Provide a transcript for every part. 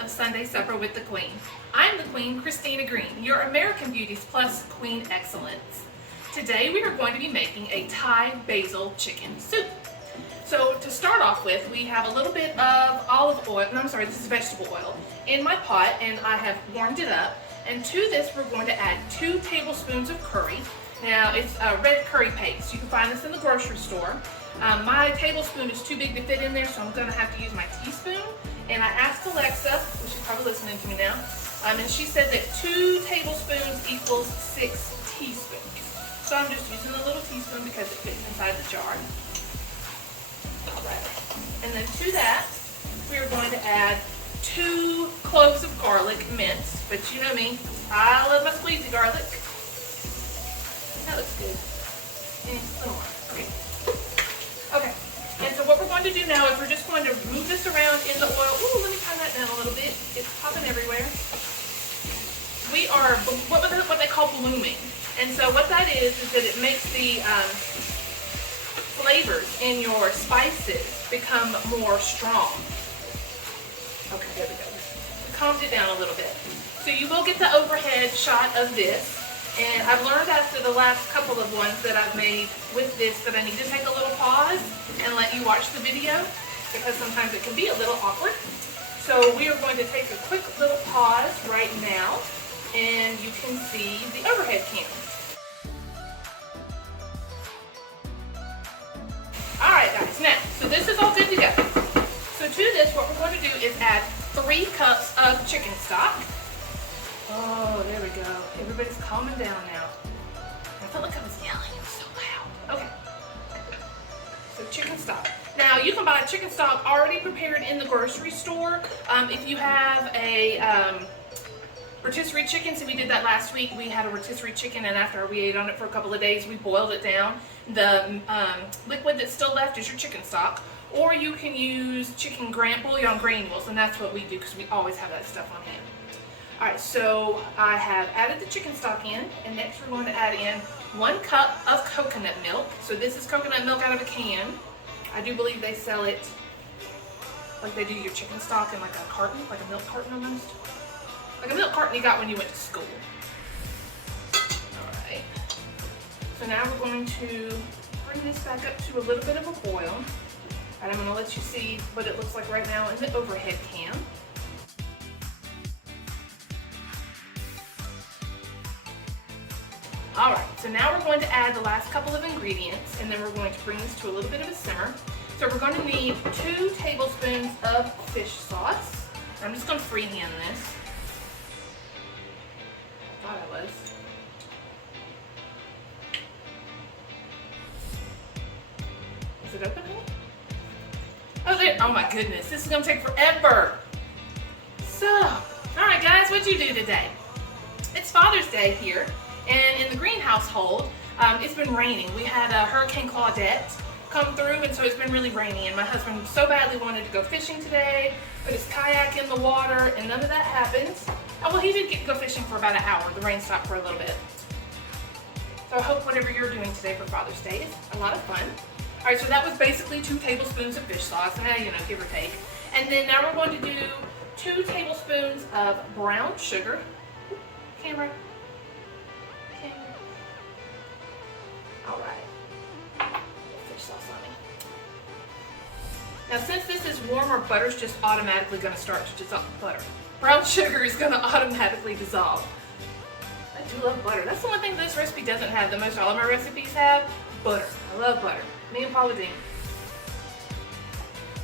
of Sunday Supper with the Queen. I'm the Queen, Christina Green, your American Beauties Plus Queen Excellence. Today we are going to be making a Thai basil chicken soup. So to start off with, we have a little bit of olive oil, no, I'm sorry, this is vegetable oil, in my pot, and I have warmed it up. And to this we're going to add 2 tablespoons of curry. Now it's a red curry paste. You can find this in the grocery store. My tablespoon is too big to fit in there, so I'm going to have to use my teaspoon. And I asked Alexa, which she's probably listening to me now, and she said that 2 tablespoons equals 6 teaspoons. So I'm just using the little teaspoon because it fits inside the jar. All right. And then to that, we are going to add 2 cloves of garlic minced. But you know me, I love my squeezy garlic. That looks good. And a little more. Okay. Okay. And so what we're going to do now is we're just going to move this around in the oil. Ooh, let me turn that down a little bit. It's popping everywhere. We are what they call blooming. And so what that is that it makes the flavors in your spices become more strong. Okay, there we go. We calmed it down a little bit. So you will get the overhead shot of this. And I've learned after the last couple of ones that I've made with this that I need to take a little pause and let you watch the video because sometimes it can be a little awkward. So we are going to take a quick little pause right now and you can see the overhead cam. Alright guys, now, so this is all good to go. So to this, what we're going to do is add 3 cups of chicken stock. Oh, there we go. Everybody's calming down now. I felt like I was yelling. It was so loud. Okay. So chicken stock. Now, you can buy chicken stock already prepared in the grocery store. If you have a rotisserie chicken, so we did that last week. We had a rotisserie chicken, and after we ate on it for a couple of days, we boiled it down. The liquid that's still left is your chicken stock. Or you can use chicken bouillon granules, and that's what we do because we always have that stuff on hand. Alright, so I have added the chicken stock in, and next we're going to add in 1 cup of coconut milk. So this is coconut milk out of a can. I do believe they sell it like they do your chicken stock in like a carton, like a milk carton almost. Like a milk carton you got when you went to school. Alright, so now we're going to bring this back up to a little bit of a boil. And I'm going to let you see what it looks like right now in the overhead cam. Alright, so now we're going to add the last couple of ingredients and then we're going to bring this to a little bit of a simmer. So we're going to need 2 tablespoons of fish sauce. I'm just going to freehand this. I thought I was. Is it open here? Oh, there. Oh my goodness, this is going to take forever. So, alright guys, what'd you do today? It's Father's Day here. And in the Green household, it's been raining. We had a Hurricane Claudette come through, and so it's been really rainy. And my husband so badly wanted to go fishing today, put his kayak in the water, and none of that happened. Oh, well, he did get to go fishing for about an hour. The rain stopped for a little bit. So I hope whatever you're doing today for Father's Day is a lot of fun. All right, so that was basically 2 tablespoons of fish sauce, and you know, give or take. And then now we're going to do 2 tablespoons of brown sugar. Camera. Alright, fish sauce on me. Now since this is warmer, butter's just automatically going to start to dissolve. Brown sugar is going to automatically dissolve. I do love butter. That's the one thing this recipe doesn't have that most all of my recipes have. Butter. I love butter. Me and Paula Dean.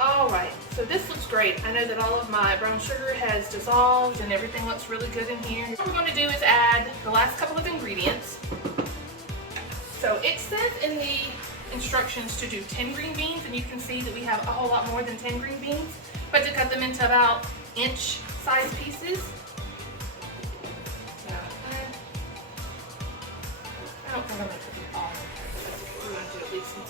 Alright, so this looks great. I know that all of my brown sugar has dissolved and everything looks really good in here. What we're going to do is add the last couple of ingredients. So it says in the instructions to do 10 green beans, and you can see that we have a whole lot more than 10 green beans, but to cut them into about inch size pieces. So, I don't think I'm going to put them all in there, but we're going to do at least some.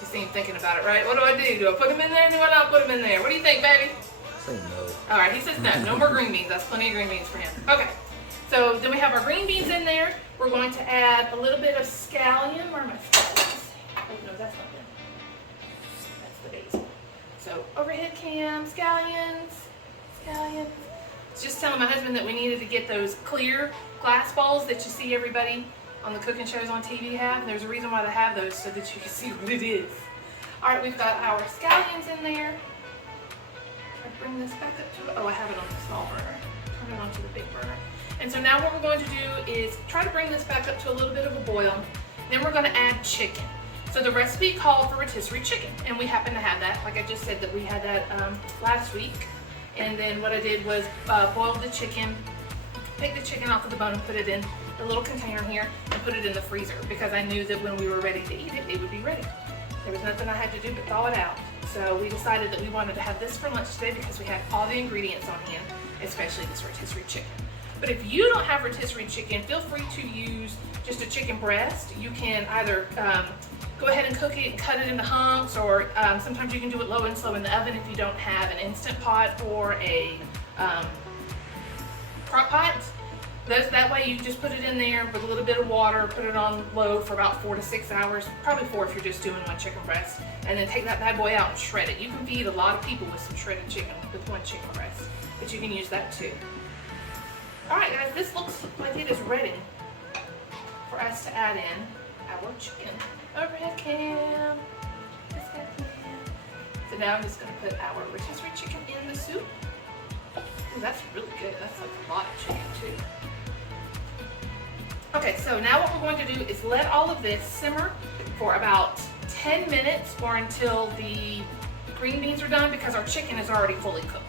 You seem thinking about it, right? What do I do? Do I put them in there or do I not put them in there? What do you think, baby? Say no. Alright, he says no. No more green beans. That's plenty of green beans for him. Okay. So then we have our green beans in there. We're going to add a little bit of scallion. Where are my scallions? Oh no, that's not them. That's the basil. So overhead cam, scallions. Just telling my husband that we needed to get those clear glass bowls that you see everybody on the cooking shows on TV have. There's a reason why they have those, so that you can see what it is. All right, we've got our scallions in there. Bring this back up to, oh, I have it on the small burner. Turn it onto the big burner. And so now what we're going to do is try to bring this back up to a little bit of a boil. Then we're going to add chicken. So the recipe called for rotisserie chicken, and we happen to have that. Like I just said, that we had that last week. And then what I did was boil the chicken, take the chicken off of the bone and put it in the little container here and put it in the freezer, because I knew that when we were ready to eat it, it would be ready. There was nothing I had to do but thaw it out. So we decided that we wanted to have this for lunch today because we had all the ingredients on hand, especially this rotisserie chicken. But if you don't have rotisserie chicken, feel free to use just a chicken breast. You can either go ahead and cook it and cut it into hunks, or sometimes you can do it low and slow in the oven if you don't have an Instant Pot or a crock pot. That way you just put it in there with a little bit of water, put it on low for about 4 to 6 hours, probably 4 if you're just doing one chicken breast, and then take that bad boy out and shred it. You can feed a lot of people with some shredded chicken with one chicken breast, but you can use that too. All right, guys, this looks like it is ready for us to add in our chicken. Overhead cam. So now I'm just going to put our rotisserie chicken in the soup. Ooh, that's really good. That's like a lot of chicken too. Okay, so now what we're going to do is let all of this simmer for about 10 minutes or until the green beans are done, because our chicken is already fully cooked.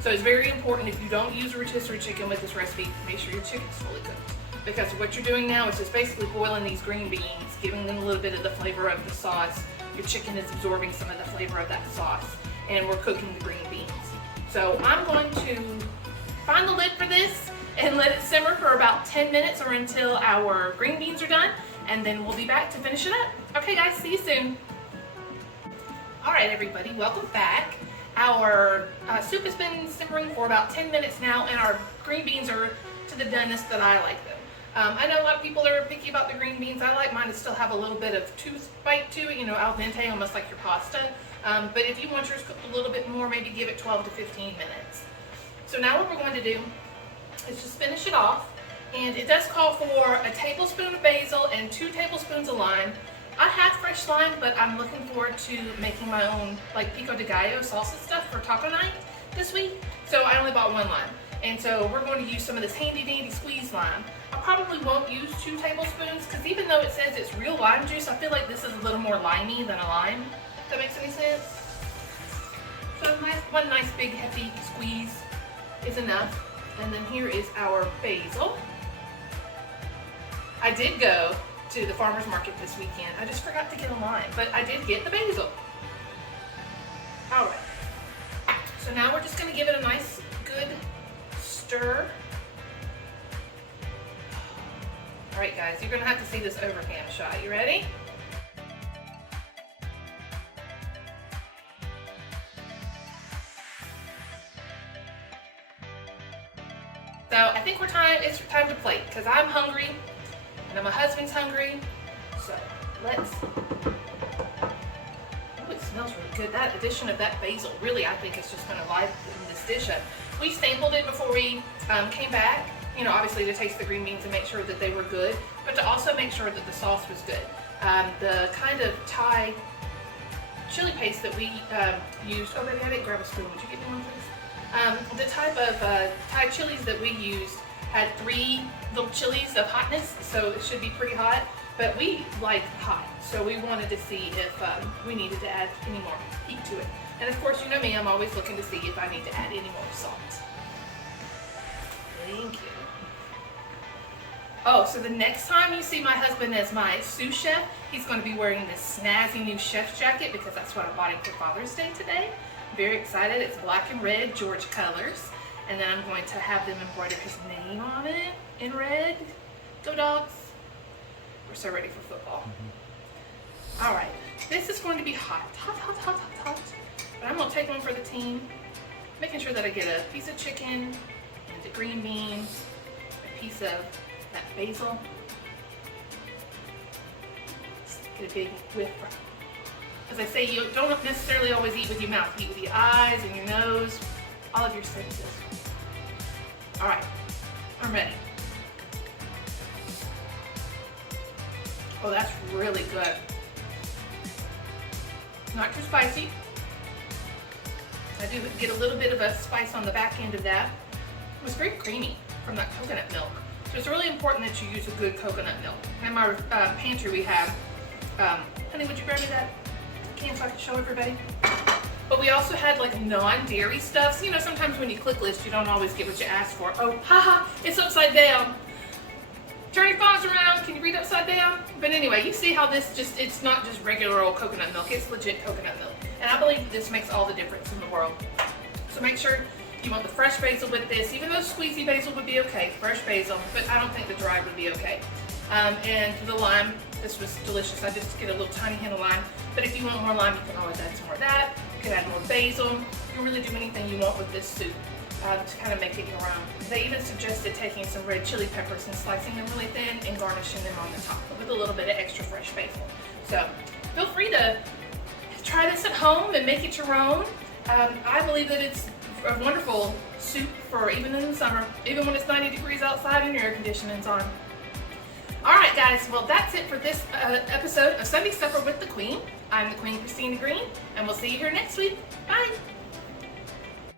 So it's very important, if you don't use a rotisserie chicken with this recipe, make sure your chicken's fully cooked. Because what you're doing now is just basically boiling these green beans, giving them a little bit of the flavor of the sauce. Your chicken is absorbing some of the flavor of that sauce, and we're cooking the green beans. So I'm going to find the lid for this and let it simmer for about 10 minutes or until our green beans are done, and then we'll be back to finish it up. Okay guys, see you soon. All right everybody, welcome back. Our soup has been simmering for about 10 minutes now, and our green beans are to the doneness that I like them. I know a lot of people are picky about the green beans. I like mine to still have a little bit of tooth bite to it, you know, al dente, almost like your pasta. But if you want yours cooked a little bit more, maybe give it 12 to 15 minutes. So now what we're going to do is just finish it off. And it does call for a tablespoon of basil and 2 tablespoons of lime. I have fresh lime, but I'm looking forward to making my own like pico de gallo salsa stuff for taco night this week. So I only bought 1 lime. And so we're going to use some of this handy dandy squeezed lime. I probably won't use 2 tablespoons, because even though it says it's real lime juice, I feel like this is a little more limey than a lime. If that makes any sense? So one nice big hefty squeeze is enough. And then here is our basil. I did go to the farmer's market this weekend. I just forgot to get a lime, but I did get the basil. All right. So now we're just going to give it a nice, good stir. All right, guys, you're going to have to see this overhand shot. You ready? So I think it's time to plate, because I'm hungry and my husband's hungry. So let's, oh, it smells really good. That addition of that basil really, I think, is just going to liven this dish up. We sampled it before we came back, you know, obviously to taste the green beans and make sure that they were good, but to also make sure that the sauce was good. The kind of Thai chili paste that we used, oh baby, I didn't grab a spoon, would you get me one please? The type of Thai chilies that we used had 3 little chilies of hotness, so it should be pretty hot, but we like hot, so we wanted to see if we needed to add any more heat to it. And of course, you know me, I'm always looking to see if I need to add any more salt. Thank you. Oh, so the next time you see my husband as my sous chef, he's going to be wearing this snazzy new chef's jacket, because that's what I bought him for Father's Day today. Very excited. It's black and red George colors, and then I'm going to have them embroider his name on it in red. Go Dogs. We're so ready for football. All right, this is going to be hot, hot. But I'm going to take one for the team, making sure that I get a piece of chicken and the green beans, a piece of that basil. Just get a big whiff. As I say, you don't necessarily always eat with your mouth. Eat with your eyes and your nose, all of your senses. All right, I'm ready. Oh, that's really good. Not too spicy. I do get a little bit of a spice on the back end of that. It was very creamy from that coconut milk. So it's really important that you use a good coconut milk. In our pantry we have, honey, would you grab me that can so I can show everybody? But we also had like non-dairy stuff. So, you know, sometimes when you click list, you don't always get what you ask for. Oh, haha, it's upside down. Turn your phones around, can you read upside down? But anyway, you see how this it's not just regular old coconut milk, it's legit coconut milk. And I believe this makes all the difference in the world. So make sure you want the fresh basil with this, even though squeezy basil would be okay, fresh basil, but I don't think the dry would be okay. And the lime, this was delicious. I just get a little tiny hint of lime, but if you want more lime, you can always add some more of that. You can add more basil. You can really do anything you want with this soup. To kind of make it your own. They even suggested taking some red chili peppers and slicing them really thin and garnishing them on the top with a little bit of extra fresh basil. So feel free to try this at home and make it your own. I believe that it's a wonderful soup for even in the summer, even when it's 90 degrees outside and your air conditioning's on. All right, guys, well, that's it for this episode of Sunday Supper with the Queen. I'm the Queen, Christina Green, and we'll see you here next week. Bye.